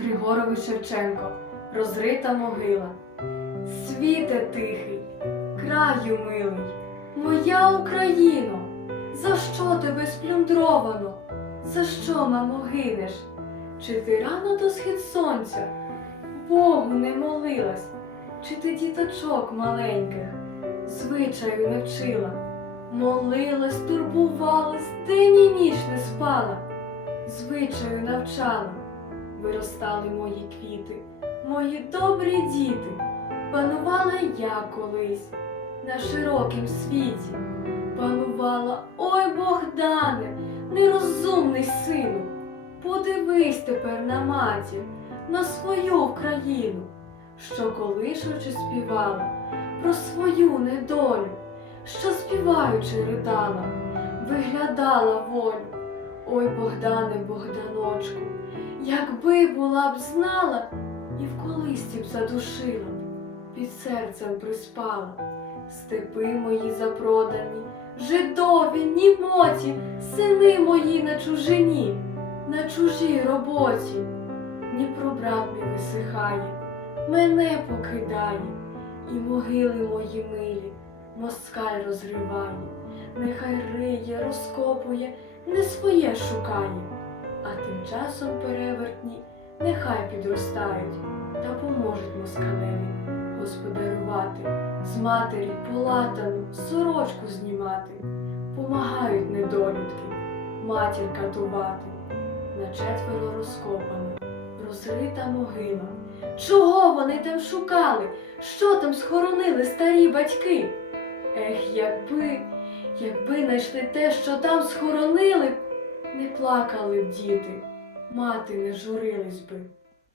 Григорович Шевченко, розрита могила. Світе тихий, краю милий, моя Україно, за що тебе сплюндровано? За що, мамо, гинеш? Чи ти рано до схід сонця? Богу не молилась, чи ти діточок маленьких звичаю не вчила? Молилась, турбувалась, день і ніч не спала, звичаю навчала. Виростали мої квіти, мої добрі діти, панувала я колись на широкім світі, панувала, ой Богдане, нерозумний сину, подивись тепер на матір, на свою Україну, що колишучи співала про свою недолю, що співаючи ридала, виглядала волю. Ой, Богдане, Богданочку, якби була б знала і в колисці б задушила, під серцем приспала, степи мої запродані, жидові, німоті, сини мої на чужині, на чужій роботі. Дніпро брат мій висихає, мене покидає, і могили мої милі, москаль розриває, нехай риє, розкопує, не своє шукає, а тим часом перевертні нехай підростають та поможуть москалеві господарювати, з матері полатану сорочку знімати, помагають недолюдки, матір катувати, на четверо розкопана, розрита могила. Чого вони там шукали? Що там схоронили старі батьки? Ех, якби, якби знайшли те, що там схоронили, не плакали б діти, мати не журились би.